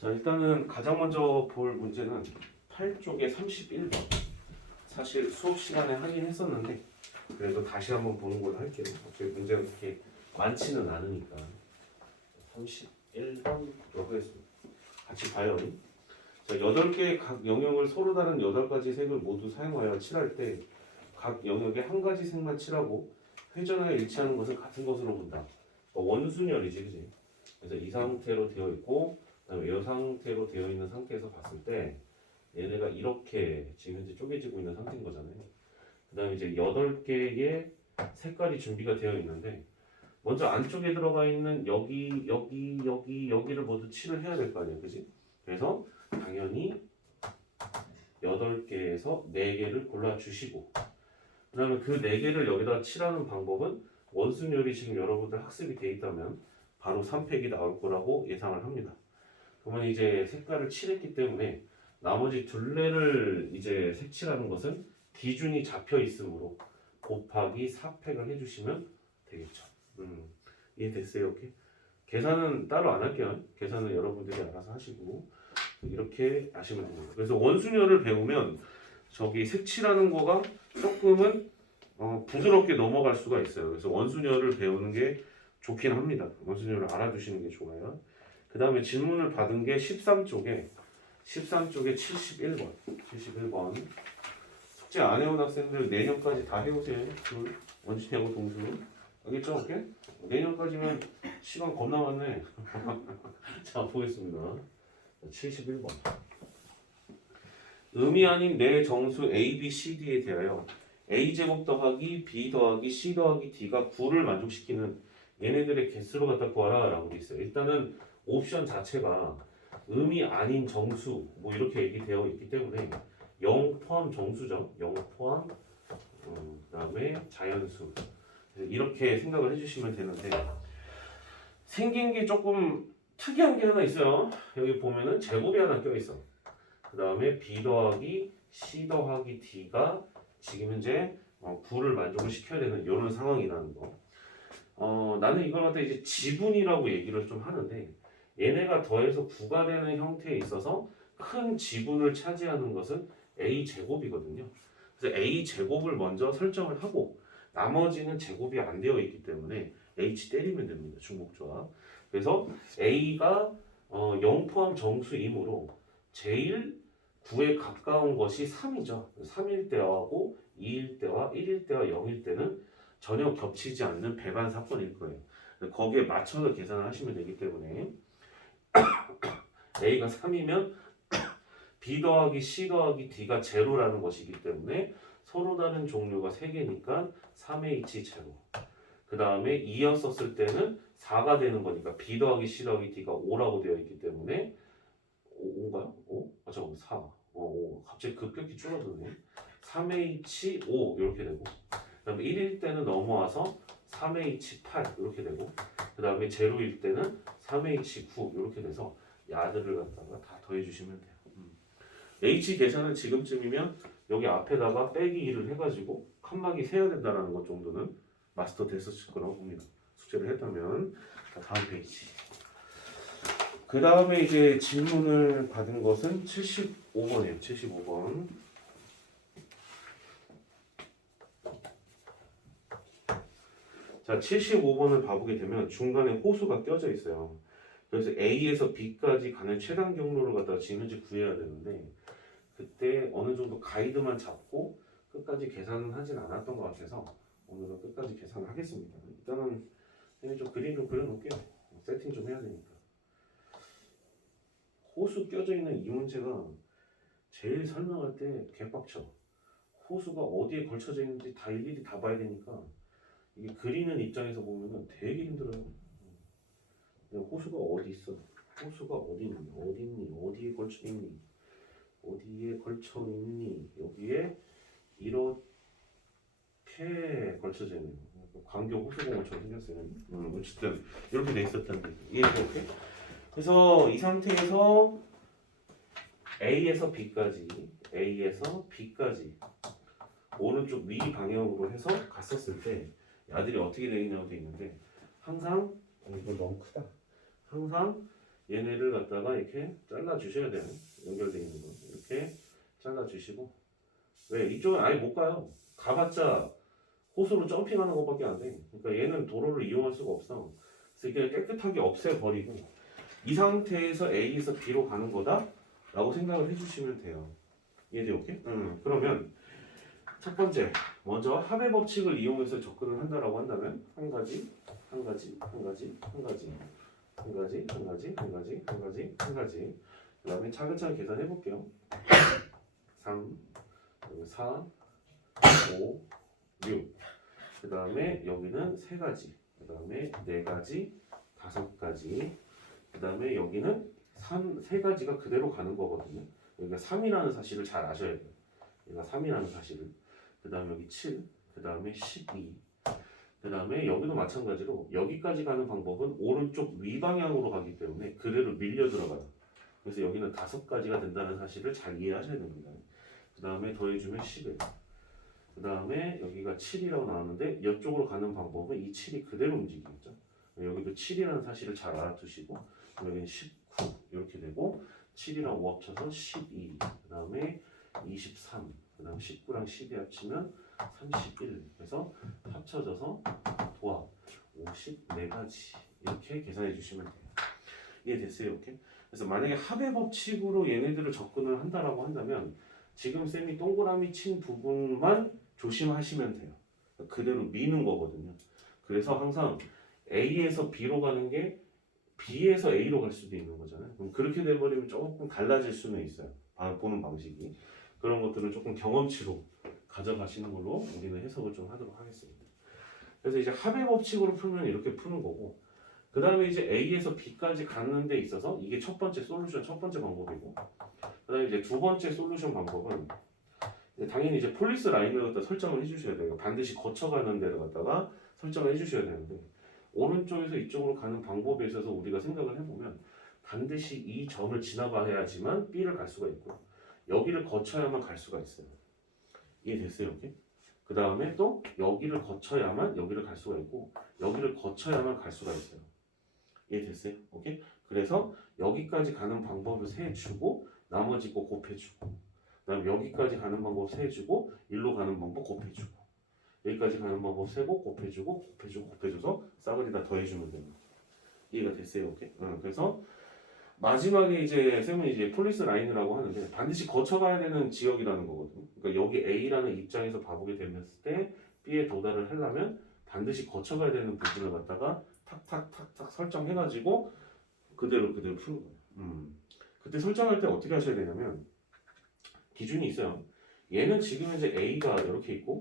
자, 일단은 가장 먼저 볼 문제는 8쪽의 31번. 사실 수업 시간에 하긴 했었는데 그래도 다시 한번 보는 걸로 할게요. 어차피 문제가 그렇게 많지는 않으니까. 31번 보도록 하겠습니다. 같이 봐요. 자, 8개의 각 영역을 서로 다른 8가지 색을 모두 사용하여 칠할 때 각 영역에 한 가지 색만 칠하고 회전하여 일치하는 것을 같은 것으로 본다. 원순열이지, 그지? 그래서 이 상태로 되어 있고 그다음에 이 상태로 되어 있는 상태에서 봤을 때 얘네가 이렇게 지금 현재 쪼개지고 있는 상태인 거잖아요. 그 다음에 이제 8개의 색깔이 준비가 되어 있는데 먼저 안쪽에 들어가 있는 여기를 모두 칠을 해야 될 거 아니에요, 그지? 그래서 당연히 8개에서 4개를 골라주시고 그 다음에 그 4개를 여기다 칠하는 방법은 원순열이 지금 여러분들 학습이 돼 있다면 바로 3팩이 나올 거라고 예상을 합니다. 그러면 이제 색깔을 칠했기 때문에 나머지 둘레를 이제 색칠하는 것은 기준이 잡혀 있으므로 곱하기 4팩을 해주시면 되겠죠. 이해됐어요? 오케이. 계산은 따로 안 할게요. 계산은 여러분들이 알아서 하시고 이렇게 아시면 됩니다. 그래서 원순열을 배우면 저기 색칠하는 거가 조금은 부드럽게 넘어갈 수가 있어요. 그래서 원순열을 배우는 게 좋긴 합니다. 원순열을 알아두시는 게 좋아요. 그 다음에 질문을 받은 게 13쪽에 71번 숙제 안 해온 학생들 내년까지 다 해오세요. 원진이하고 동수 알겠죠? 오케이? 내년까지면 시간 겁나 많네. 자, 보겠습니다. 71번 음이 아닌 네 정수 A, B, C, D에 대하여 A제곱 더하기 B 더하기 C 더하기 D가 9를 만족시키는 얘네들의 개수를 갖다 구하라 라고 돼 있어요. 일단은 옵션 자체가 음이 아닌 정수 뭐 이렇게 얘기되어 있기 때문에 0 포함 정수죠. 0 포함 그다음에 자연수 이렇게 생각을 해주시면 되는데 생긴 게 조금 특이한 게 하나 있어요. 여기 보면은 제곱이 하나 껴있어. 그 다음에 B 더하기 C 더하기 D가 지금 현재 9를 만족을 시켜야 되는 이런 상황이라는 거. 나는 이걸 갖다 이제 지분이라고 얘기를 좀 하는데 얘네가 더해서 9가 되는 형태에 있어서 큰 지분을 차지하는 것은 A 제곱이거든요. 그래서 A 제곱을 먼저 설정을 하고 나머지는 제곱이 안 되어 있기 때문에 H 때리면 됩니다. 중복조합. 그래서 A가 0 포함 정수이므로 제일 9에 가까운 것이 3이죠. 3일 때하고 2일 때와 1일 때와 0일 때는 전혀 겹치지 않는 배반 사건일 거예요. 거기에 맞춰서 계산을 하시면 되기 때문에 A가 3이면 B 더하기 C 더하기 D가 제로라는 것이기 때문에 서로 다른 종류가 3개니까 3H 제로. 그 다음에 2였었을 때는 4가 되는 거니까 B 더하기 C 더하기 D가 5라고 되어 있기 때문에 5인가요? 5? 아 잠깐만 4. 5. 갑자기 급격히 줄어드네. 3H5 이렇게 되고 그 다음에 1일 때는 넘어와서 3H8 이렇게 되고 그 다음에 제로일 때는 3H9 이렇게 돼서 야들을 갖다가 다 더해주시면 돼요. H 계산은 지금쯤이면 여기 앞에다가 빼기 2를 해가지고 칸막이 세야 된다는 것 정도는 마스터 됐었을 거라고 봅니다. 숙제를 했다면. 자, 다음 페이지. 그 다음에 이제 질문을 받은 것은 75번이에요. 75번. 자, 75번을 봐보게 되면 중간에 호수가 껴져 있어요. 그래서 A에서 B까지 가는 최단 경로를 갖다가 지금 현재 구해야 되는데 그때 어느 정도 가이드만 잡고 끝까지 계산은 하진 않았던 것 같아서 오늘은 끝까지 계산을 하겠습니다. 일단은 좀 그림 좀 그려놓을게요. 세팅 좀 해야 되니까. 호수 껴져 있는 이 문제가 제일 설명할 때 개빡쳐. 호수가 어디에 걸쳐져 있는지 다 일일이 다 봐야 되니까 이게 그리는 입장에서 보면은 되게 힘들어요. 호수가 어디 있어? 호수가 어디 있니? 어디 있니? 어디에 걸쳐 있니? 어디에 걸쳐 있니? 여기에 이렇게 걸쳐져 있네요. 광교 호수공원처럼 생겼어요. 어쨌든 이렇게 돼 있었다는 이해가 오케이? 그래서 이 상태에서 A에서 B까지 오른쪽 위 방향으로 해서 갔었을 때 야들이 어떻게 되어 있냐고 되어 있는데 항상 이거 너무 크다. 항상 얘네를 갖다가 이렇게 잘라 주셔야 돼요. 연결되어 있는 거 이렇게 잘라 주시고 왜 이쪽은 아예 못 가요. 가봤자 호수로 점핑하는 것밖에 안 돼. 그러니까 얘는 도로를 이용할 수가 없어. 그래서 이렇게 깨끗하게 없애버리고 이 상태에서 A에서 B로 가는 거다라고 생각을 해주시면 돼요. 이해돼요? 오케이? 그러면 첫 번째 먼저 합의 법칙을 이용해서 접근을 한다라고 한다면 한 가지, 한 가지, 한 가지, 한 가지, 한 가지, 한 가지, 한 가지, 한 가지, 한 가지. 그 다음에 차근차근 계산해 볼게요. 3, 4, 5, 6. 그 다음에 여기는 3가지. 그 다음에 4가지, 5가지. 그 다음에 여기는 3가지가 그대로 가는 거거든요. 그러니까 3이라는 사실을 잘 아셔야 돼요. 그러니까 3이라는 사실을. 그 다음에 여기 7. 그 다음에 12. 그 다음에 여기도 마찬가지로 여기까지 가는 방법은 오른쪽 위방향으로 가기 때문에 그대로 밀려 들어가요. 그래서 여기는 5가지가 된다는 사실을 잘 이해하셔야 됩니다. 그 다음에 더해주면 11. 그 다음에 여기가 7이라고 나왔는데 이쪽으로 가는 방법은 이 7이 그대로 움직이겠죠. 여기도 7이라는 사실을 잘 알아두시고 여기는 19 이렇게 되고 7이랑 5 합쳐서 12. 그 다음에 23. 그 다음 19랑 12 합치면 31. 그래서 합쳐져서 도합 54가지 이렇게 계산해 주시면 돼요. 이해됐어요? 이렇게? 그래서 만약에 합의 법칙으로 얘네들을 접근을 한다라고 한다면 지금 쌤이 동그라미 친 부분만 조심하시면 돼요. 그대로 미는 거거든요. 그래서 항상 A에서 B로 가는 게 B에서 A로 갈 수도 있는 거잖아요. 그럼 그렇게 돼버리면 조금 달라질 수는 있어요. 보는 방식이. 그런 것들을 조금 경험치로 가져가시는 걸로 우리는 해석을 좀 하도록 하겠습니다. 그래서 이제 합의 법칙으로 풀면 이렇게 푸는 거고 그 다음에 이제 A에서 B까지 가는 데 있어서 이게 첫 번째 솔루션, 첫 번째 방법이고 그 다음에 이제 두 번째 솔루션 방법은 당연히 이제 폴리스 라인을 갖다 설정을 해주셔야 돼요. 반드시 거쳐가는 데를 갖다가 설정을 해주셔야 되는데 오른쪽에서 이쪽으로 가는 방법에 있어서 우리가 생각을 해보면 반드시 이 점을 지나가야지만 B를 갈 수가 있고 여기를 거쳐야만 갈 수가 있어요. 이해됐어요? 이렇게? 그 다음에 또 여기를 거쳐야만 여기를 갈 수가 있고 여기를 거쳐야만 갈 수가 있어요. 이해됐어요? 오케이? 그래서 여기까지 가는 방법을 세주고 나머지 거 곱해주고 그 다음에 여기까지 가는 방법 세주고 일로 가는 방법 곱해주고 여기까지 가는 방법 세고 곱해주고 곱해주고 곱해줘서 싸그리 다 더해주면 됩니다. 이해가 됐어요? 오케이? 그래서 마지막에 이제 쌤은 이제 폴리스 라인이라고 하는데 반드시 거쳐가야 되는 지역이라는 거거든요. 그러니까 여기 A라는 입장에서 봐보게 됐을 때 B에 도달을 하려면 반드시 거쳐가야 되는 부분을 갖다가 탁탁탁탁 설정해가지고 그대로 푸는 거예요. 그때 설정할 때 어떻게 하셔야 되냐면 기준이 있어요. 얘는 지금 이제 A가 이렇게 있고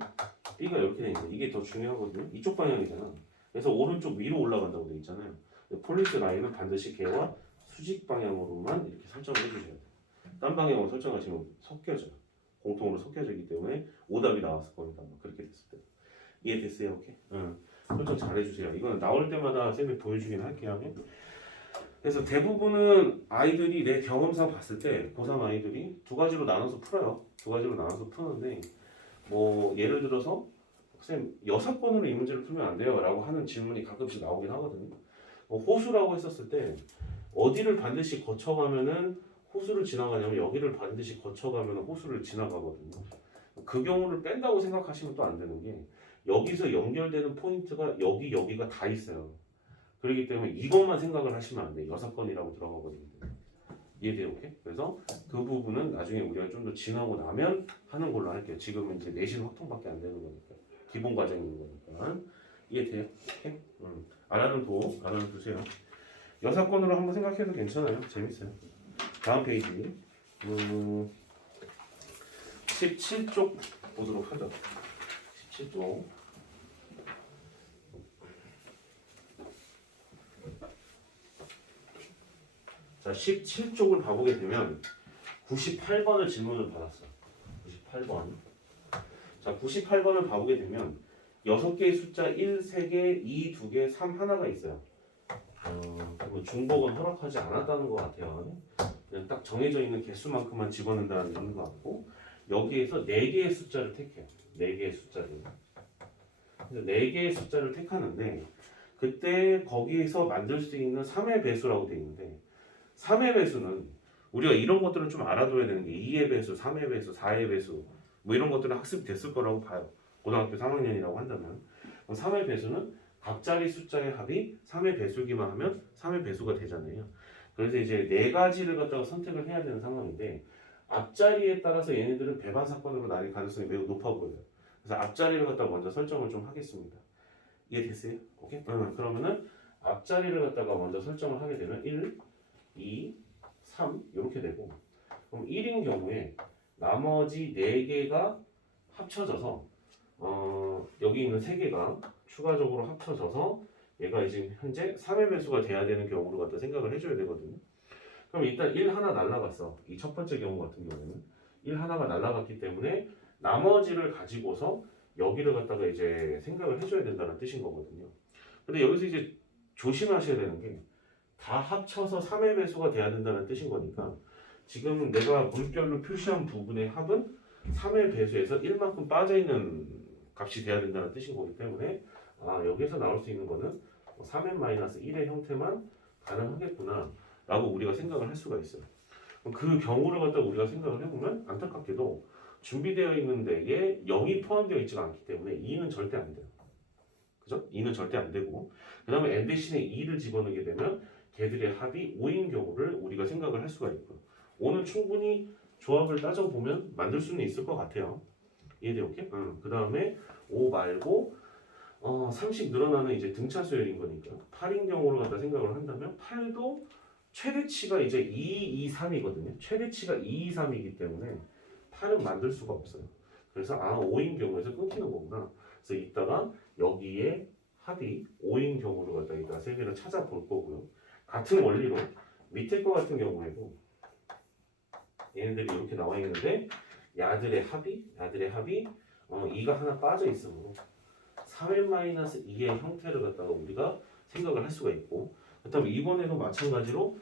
B가 이렇게 돼 있는데 이게 더 중요하거든요. 이쪽 방향이잖아. 그래서 오른쪽 위로 올라간다고 돼 있잖아요. 폴리스 라인은 반드시 걔와 수직 방향으로만 이렇게 설정을 해주셔야 돼요. 딴 방향으로 설정하시면 섞여져요. 공통으로 섞여지기 때문에 오답이 나왔을 겁니다. 그렇게 됐을 때. 이해됐어요? 오케이? 설정 잘 해주세요. 이거는 나올 때마다 쌤이 보여주긴 할게요. 그래서 대부분은 아이들이 내 경험상 봤을 때 고3 아이들이 두 가지로 나눠서 풀어요. 두 가지로 나눠서 푸는데 뭐 예를 들어서 쌤 6번으로 이 문제를 풀면 안 돼요 라고 하는 질문이 가끔씩 나오긴 하거든요. 호수라고 했었을 때 어디를 반드시 거쳐가면은 호수를 지나가냐면 여기를 반드시 거쳐가면 호수를 지나가거든요. 그 경우를 뺀다고 생각하시면 또 안 되는 게 여기서 연결되는 포인트가 여기가 다 있어요. 그렇기 때문에 이것만 생각을 하시면 안 돼요. 6번이라고 들어가거든요. 이해돼요? 오케이? 그래서 그 부분은 나중에 우리가 좀 더 지나고 나면 하는 걸로 할게요. 지금은 이제 내신 확통밖에 안 되는 거니까. 기본 과정인 거니까. 이해돼요? 오케이? 알아두세요. 6건으로 한번 생각해도 괜찮아요. 재밌어요. 다음 페이지 17쪽 보도록 하죠. 17쪽 자 17쪽을 봐보게 되면 98번을 질문을 받았어. 98번 자 98번을 봐보게 되면 6개의 숫자 1, 3개, 2, 2개, 3 하나가 있어요. 뭐 중복은 허락하지 않았다는 것 같아요. 그냥 딱 정해져 있는 개수만큼만 집어넣는다는 것 같고 여기에서 4개의 숫자를 택해요. 4개의 숫자를. 그래서 4개의 숫자를 택하는데 그때 거기에서 만들 수 있는 3의 배수라고 되어 있는데 3의 배수는 우리가 이런 것들은 좀 알아둬야 되는 게 2의 배수, 3의 배수, 4의 배수 뭐 이런 것들은 학습이 됐을 거라고 봐요. 고등학교 3학년이라고 한다면. 그럼 3의 배수는 각자리 숫자의 합이 3의 배수기만 하면 3의 배수가 되잖아요. 그래서 이제 네 가지를 갖다가 선택을 해야 되는 상황인데 앞자리에 따라서 얘네들은 배반 사건으로 나뉠 가능성이 매우 높아 보여요. 그래서 앞자리를 갖다가 먼저 설정을 좀 하겠습니다. 이해됐어요? 오케이? 그러면은 앞자리를 갖다가 먼저 설정을 하게 되면 1, 2, 3 이렇게 되고 그럼 1인 경우에 나머지 4개가 합쳐져서 여기 있는 3개가 추가적으로 합쳐져서 얘가 이제 현재 3의 배수가 돼야 되는 경우로 갖다 생각을 해줘야 되거든요. 그럼 일단 1 하나 날라갔어. 이 첫 번째 경우 같은 경우에는 1 하나가 날라갔기 때문에 나머지를 가지고서 여기를 갖다가 이제 생각을 해줘야 된다는 뜻인 거거든요. 근데 여기서 이제 조심하셔야 되는 게 다 합쳐서 3의 배수가 돼야 된다는 뜻인 거니까 지금 내가 물결로 표시한 부분의 합은 3의 배수에서 1만큼 빠져있는 값이 돼야 된다는 뜻인 거기 때문에 여기서 나올 수 있는 거는 3n-1의 형태만 가능하겠구나 라고 우리가 생각을 할 수가 있어요. 그 경우를 갖다 우리가 생각을 해보면 안타깝게도 준비되어 있는 데에 0이 포함되어 있지가 않기 때문에 2는 절대 안 돼요. 그죠? 2는 절대 안 되고 그 다음에 n 대신에 2를 집어넣게 되면 걔들의 합이 5인 경우를 우리가 생각을 할 수가 있고요. 5는 충분히 조합을 따져보면 만들 수는 있을 것 같아요. 이해돼요? 오케이? 그 다음에 5 말고 30 늘어나는 이제 등차 수열인 거니까 8인 경우로 갖다 생각을 한다면 8도 최대치가 이제 2, 2, 3이거든요. 최대치가 2, 2, 3이기 때문에 8은 만들 수가 없어요. 그래서 5인 경우에서 끊기는 거구나. 그래서 이따가 여기에 합이 5인 경우로 갖다 이따 세 개를 찾아볼 거고요. 같은 원리로 밑에 거 같은 경우에도 얘네들이 이렇게 나와 있는데 야들의 합이 2가 하나 빠져 있으므로 3n-2의 형태를 갖다가 우리가 생각을 할 수가 있고 그렇다면 이번에도 마찬가지로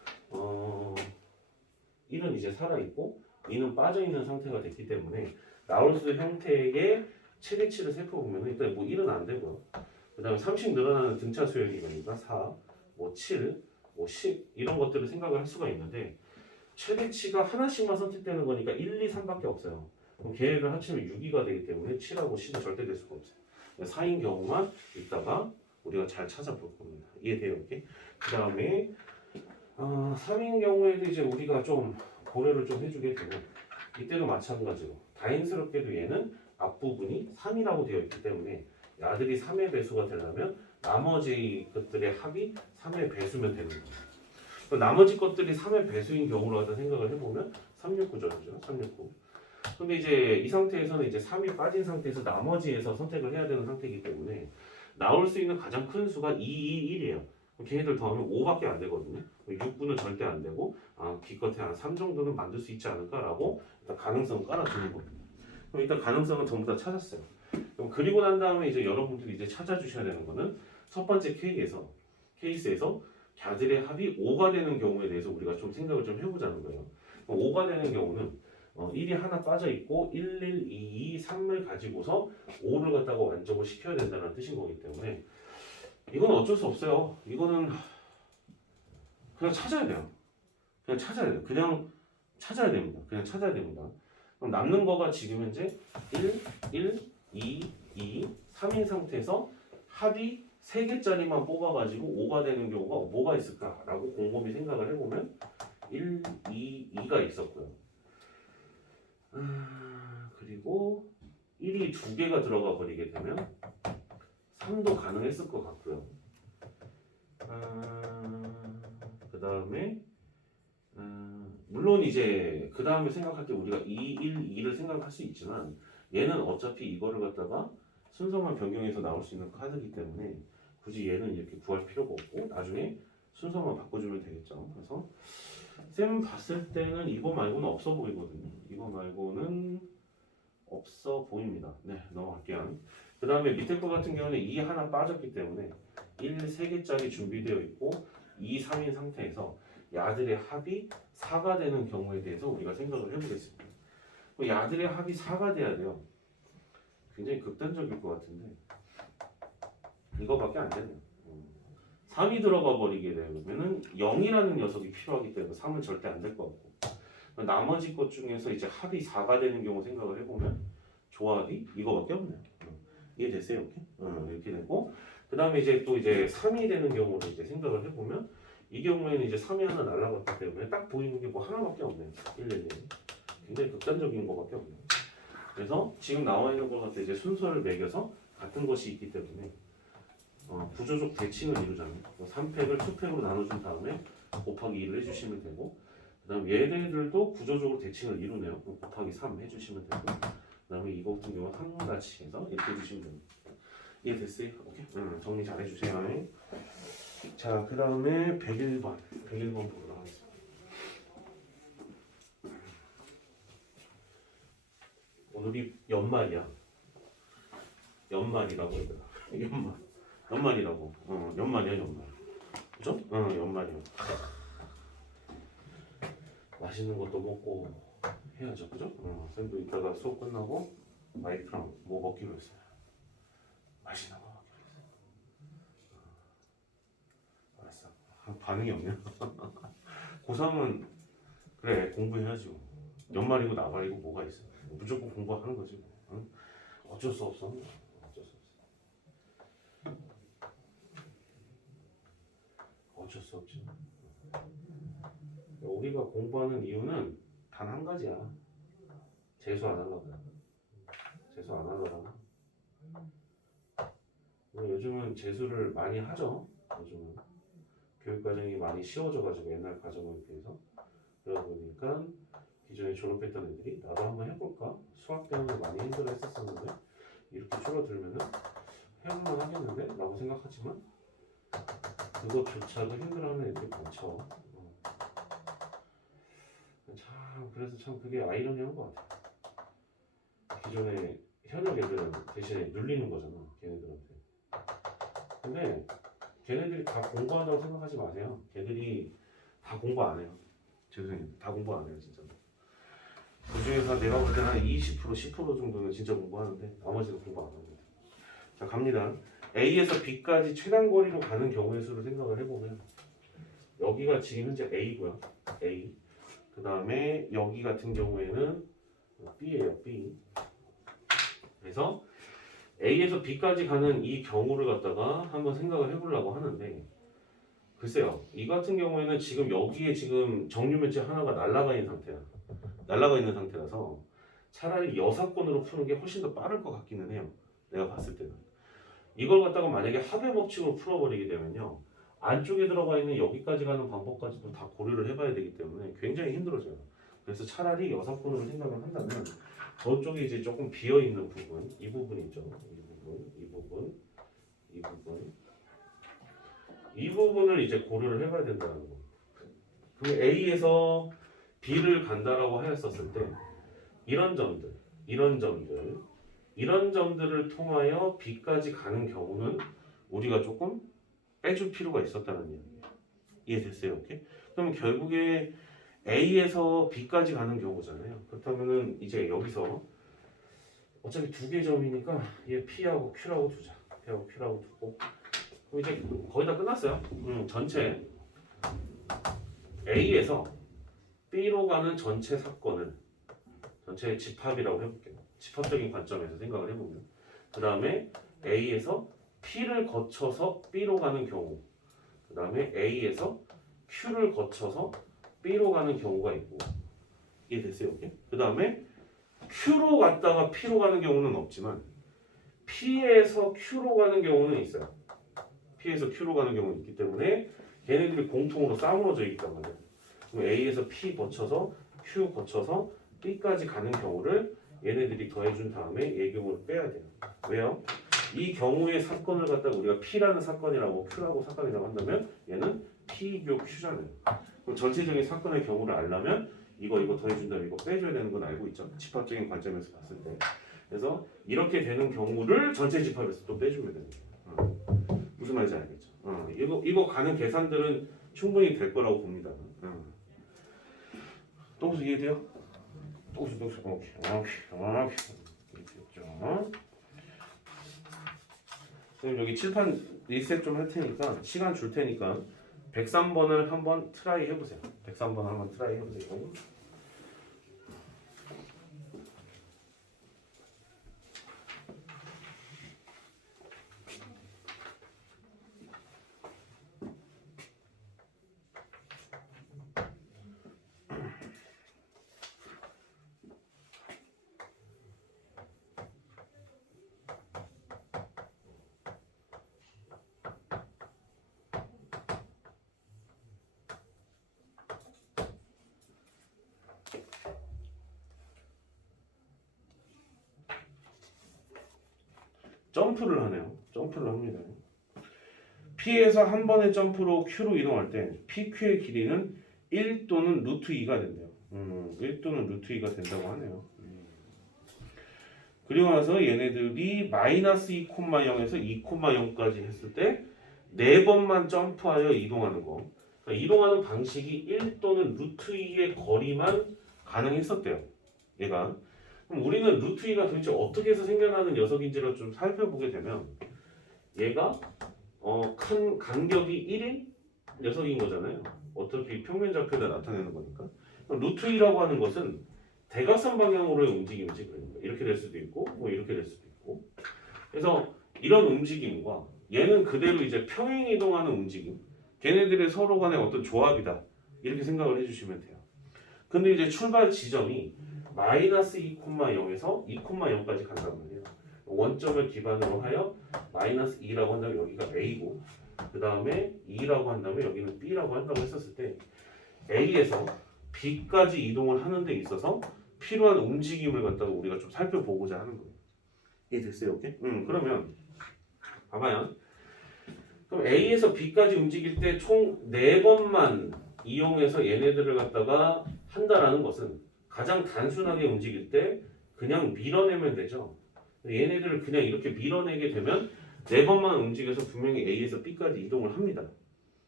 1은 이제 살아있고 2는 빠져있는 상태가 됐기 때문에 나올 수 형태의 최대치를 살펴보면 일단 뭐 1은 안 되고요. 그 다음에 30 늘어나는 등차 수열이니까 4, 7, 10 이런 것들을 생각을 할 수가 있는데 최대치가 하나씩만 선택되는 거니까 1, 2, 3밖에 없어요. 그럼 걔를 합치면 6이가 되기 때문에 7하고 10은 절대 될 수가 없어요. 4인 경우만 이따가 우리가 잘 찾아볼 겁니다. 이해돼요? 이렇게? 그 다음에 3인 경우에도 이제 우리가 좀 고려를 좀 해주게 되고 이때도 마찬가지로 다행스럽게도 얘는 앞부분이 3이라고 되어 있기 때문에 야들이 3의 배수가 되려면 나머지 것들의 합이 3의 배수면 되는 거예요. 나머지 것들이 3의 배수인 경우로 하다 생각을 해보면 369죠. 369. 근데 이제 이 상태에서는 이제 3이 빠진 상태에서 나머지에서 선택을 해야 되는 상태이기 때문에 나올 수 있는 가장 큰 수가 2, 2, 1이에요. 걔네들 더하면 5밖에 안 되거든요. 6분은 절대 안 되고 기껏해 한 3 정도는 만들 수 있지 않을까라고 일단 가능성을 깔아주는 겁니다. 그럼 일단 가능성은 전부 다 찾았어요. 그럼 그리고 난 다음에 이제 여러분들이 이제 찾아주셔야 되는 거는 첫 번째 케이스에서 걔들의 합이 5가 되는 경우에 대해서 우리가 좀 생각을 좀 해보자는 거예요. 5가 되는 경우는 1이 하나 빠져 있고 1, 1, 2, 2, 3을 가지고서 5를 갖다가 완적을 시켜야 된다는 뜻인 거기 때문에 이건 어쩔 수 없어요. 이거는 그냥 찾아야 돼요. 그냥 찾아야 됩니다. 그럼 남는 거가 지금 현재 1, 2, 2, 3인 상태에서 합이 3개짜리만 뽑아가지고 5가 되는 경우가 뭐가 있을까라고 곰곰이 생각을 해보면 1, 2, 2가 있었고요. 그리고 1이 2개가 들어가 버리게 되면 3도 가능했을 것 같고요. 그 다음에 물론 이제 그 다음에 생각할 때 우리가 2, 1, 2를 생각할 수 있지만 얘는 어차피 이거를 갖다가 순서만 변경해서 나올 수 있는 카드이기 때문에 굳이 얘는 이렇게 구할 필요가 없고 나중에 순서만 바꿔주면 되겠죠. 그래서 쌤 봤을 때는 이거 말고는 없어 보이거든요. 이거 말고는 없어 보입니다. 네, 넘어갈게요. 그 다음에 밑에 거 같은 경우는 2 하나 빠졌기 때문에 1, 3개짜리 준비되어 있고 2, 3인 상태에서 야들의 합이 4가 되는 경우에 대해서 우리가 생각을 해보겠습니다. 야들의 합이 4가 돼야 돼요. 굉장히 극단적일 것 같은데 이거밖에 안 되네요. 3이 들어가 버리게 되면은 0이라는 녀석이 필요하기 때문에 3은 절대 안 될 것 같고 나머지 것 중에서 이제 합이 4가 되는 경우 생각을 해보면 조합이 이거밖에 없네요. 이해됐어요? 이렇게? 이렇게 되고 그 다음에 이제 또 이제 3이 되는 경우를 이제 생각을 해보면 이 경우에는 이제 3이 하나 날라갔기 때문에 딱 보이는 게 뭐 하나밖에 없네요. 1, 1, 1. 굉장히 극단적인 거밖에 없네요. 그래서 지금 나와 있는 것 같아 이제 순서를 매겨서 같은 것이 있기 때문에 구조적 대칭을 이루잖아요. 3팩을 2팩으로 나눠준 다음에 곱하기 2를 해주시면 되고 그 다음 얘네들도 구조적으로 대칭을 이루네요. 곱하기 3 해주시면 되고 그 다음에 이거 같은 경우는 한같이 해서 이렇게 해주시면 됩니다. 이해됐어요? 오케이? 정리 잘 해주세요. 자, 그 다음에 101번 보도록 하겠습니다. 오늘이 연말이야. 연말이라고 얘들아. 연말이라고. 연말이야, 연말. 그죠? 연말이야. 맛있는 것도 먹고 해야죠, 그죠? 쌤도 이따가 수업 끝나고 와이프랑 뭐 먹기로 했어요. 맛있는 거 먹기로 했어요. 알았어. 반응이 없냐? 고3은 그래 공부해야죠. 연말이고 나발이고 뭐가 있어? 무조건 공부하는 거지. 응? 어쩔 수 없어. 어쩔 수 없지. 우리가 공부하는 이유는 단 한 가지야. 재수 안 하려고. 재수 안 하려고. 요즘은 재수를 많이 하죠. 요즘은 교육 과정이 많이 쉬워져가지고 옛날 과정에 비해서 그러다 보니까 기존에 졸업했던 애들이 나도 한번 해볼까? 수학 때문에 많이 힘들어했었는데 이렇게 줄어들면은 해볼만 하겠는데? 라고 생각하지만 그것조차도 힘들어하는 애들이 많죠. 참 그래서 참 그게 아이러니한 것 같아요. 기존에 현역 애들은 대신에 눌리는 거잖아 걔네들한테. 근데 걔네들이 다 공부한다고 생각하지 마세요. 걔들이 다 공부 안 해요. 죄송해요. 다 공부 안 해요 진짜. 그 중에서 내가 볼 때는 한 20%, 10% 정도는 진짜 공부하는데 나머지는 공부 안 합니다. 자 갑니다. A에서 B까지 최단 거리로 가는 경우의 수를 생각을 해보면 여기가 지금 현재 A고요. A. 그 다음에 여기 같은 경우에는 B예요. B. 그래서 A에서 B까지 가는 이 경우를 갖다가 한번 생각을 해보려고 하는데 글쎄요. 이 같은 경우에는 지금 여기에 지금 정류면체 하나가 날아가 있는 상태야. 날아가 있는 상태라서 차라리 여사건으로 푸는 게 훨씬 더 빠를 것 같기는 해요. 내가 봤을 때는. 이걸 갖다가 만약에 합의 법칙으로 풀어버리게 되면요. 안쪽에 들어가 있는 여기까지 가는 방법까지도 다 고려를 해봐야 되기 때문에 굉장히 힘들어져요. 그래서 차라리 여사건으로 생각을 한다면 저쪽에 이제 조금 비어있는 부분, 이 부분 있죠. 이 부분을 이제 고려를 해봐야 된다는 거. 그럼 A에서 B를 간다라고 하였었을 때 이런 점들을 통하여 B까지 가는 경우는 우리가 조금 빼줄 필요가 있었다는 얘기예요. 이해됐어요? 오케이? 그럼 결국에 A에서 B까지 가는 경우잖아요. 그렇다면은 이제 여기서 어차피 두 개 점이니까 얘 P하고 Q라고 두자. P하고 Q라고 두고 그럼 이제 거의 다 끝났어요. 전체 A에서 B로 가는 전체 사건을 전체 집합이라고 해볼게요. 집합적인 관점에서 생각을 해보면 그 다음에 A에서 P를 거쳐서 B로 가는 경우 그 다음에 A에서 Q를 거쳐서 B로 가는 경우가 있고 이해됐어요? 그 다음에 Q로 갔다가 P로 가는 경우는 없지만 P에서 Q로 가는 경우는 있어요. P에서 Q로 가는 경우는 있기 때문에 걔네들이 공통으로 싸물어져 있단 말이에요. 그럼 A에서 P 거쳐서 Q 거쳐서 B까지 가는 경우를 얘네들이 더해준 다음에 얘 경우를 빼야 돼요. 왜요? 이 경우의 사건을 갖다가 우리가 P라는 사건이라고 Q라고 사건이라고 한다면 얘는 P교 Q잖아요. 그럼 전체적인 사건의 경우를 알려면 이거 더해준 다음에 이거 빼줘야 되는 건 알고 있죠? 집합적인 관점에서 봤을 때. 그래서 이렇게 되는 경우를 전체 집합에서 또 빼주면 됩니다. 무슨 말인지 알겠죠? 이거 가는 계산들은 충분히 될 거라고 봅니다. 동수 이해돼요? 동수 오케이. 됐죠? 그럼 여기 칠판 리셋 좀 할 테니까 시간 줄 테니까 103번을 한번 트라이 해보세요. 103번 한번 트라이 해보세요. 점프를 하네요. 점프를 합니다. P에서 한 번의 점프로 Q로 이동할 때 PQ의 길이는 1 또는 루트 2가 된대요. 1 또는 루트 2가 된다고 하네요. 그리고 나서 얘네들이 마이너스 2,0에서 2,0까지 했을 때 4번만 점프하여 이동하는 거. 그러니까 이동하는 방식이 1 또는 루트 2의 거리만 가능했었대요. 얘가. 그럼 우리는 루트 2가 도대체 어떻게 해서 생겨나는 녀석인지를 좀 살펴보게 되면 얘가 큰 간격이 1인 녀석인 거잖아요. 어차피 평면 좌표에다 나타내는 거니까. 그럼 루트 2라고 하는 것은 대각선 방향으로의 움직임이지. 그러니까 이렇게 될 수도 있고 뭐 이렇게 될 수도 있고. 그래서 이런 움직임과 얘는 그대로 이제 평행 이동하는 움직임. 걔네들의 서로 간의 어떤 조합이다. 이렇게 생각을 해주시면 돼요. 근데 이제 출발 지점이 마이너스 2,0에서 2,0까지 간단 말이에요. 원점을 기반으로 하여 마이너스 2라고 한다면 여기가 A고 그 다음에 2라고 한다면 여기는 B라고 한다고 했었을 때 A에서 B까지 이동을 하는 데 있어서 필요한 움직임을 갖다가 우리가 좀 살펴보고자 하는 거예요. 이해됐어요? 오케이? 그러면 봐봐요. 그럼 A에서 B까지 움직일 때 총 4번만 이용해서 얘네들을 갖다가 한다라는 것은 가장 단순하게 움직일 때 그냥 밀어내면 되죠. 얘네들을 그냥 이렇게 밀어내게 되면 4번만 움직여서 분명히 A에서 B까지 이동을 합니다.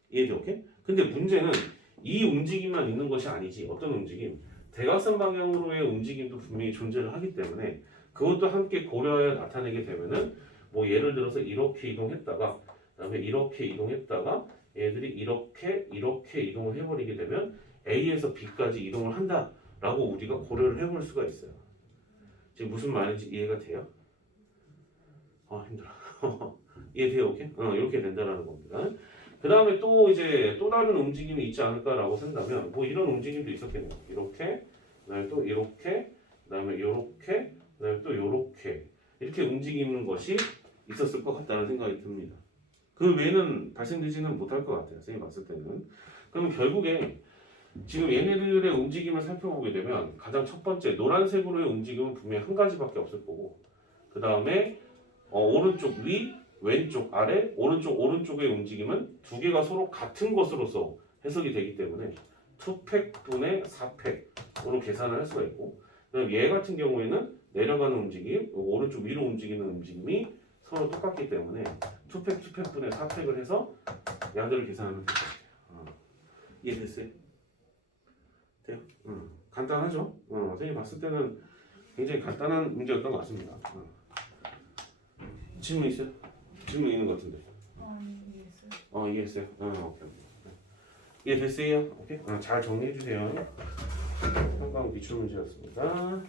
이해돼? 오케이? 근데 문제는 이 움직임만 있는 것이 아니지. 어떤 움직임? 대각선 방향으로의 움직임도 분명히 존재를 하기 때문에 그것도 함께 고려하여 나타내게 되면은 뭐 예를 들어서 이렇게 이동했다가 그다음에 이렇게 이동했다가 얘들이 이렇게 이동을 해버리게 되면 A에서 B까지 이동을 한다라고 우리가 고려를 해볼 수가 있어요. 지금 무슨 말인지 이해가 돼요? 힘들어. 이해돼요? 오케이? 이렇게 된다라는 겁니다. 그 다음에 또 이제 또 다른 움직임이 있지 않을까라고 생각하면 뭐 이런 움직임도 있었겠네요. 이렇게, 그다음에 또 이렇게, 그다음에 이렇게, 그다음에 또 이렇게 움직이는 것이 있었을 것 같다는 생각이 듭니다. 그 외에는 발생되지는 못할 것 같아요. 선생님 봤을 때는. 그러면 결국에 지금 얘네들의 움직임을 살펴보게 되면 가장 첫 번째 노란색으로의 움직임은 분명히 한 가지밖에 없을 거고 그 다음에 오른쪽 위, 왼쪽 아래, 오른쪽의 움직임은 두 개가 서로 같은 것으로서 해석이 되기 때문에 2팩 분의 4팩으로 계산을 할 수가 있고 그다음 얘 같은 경우에는 내려가는 움직임, 오른쪽 위로 움직이는 움직임이 서로 똑같기 때문에 2팩 분의 4팩을 해서 양들을 계산하면 될 것 같아요. 이해됐어요? 돼요? 간단하죠? 선생님이 봤을 때는 굉장히 간단한 문제였던 것 같습니다. 질문 있어요? 질문 있는 것 같은데. 이해했어요. 이해했어요? 오케이. 이해됐어요? 오케이. 잘 정리해 주세요. 한강 기출 문제였습니다.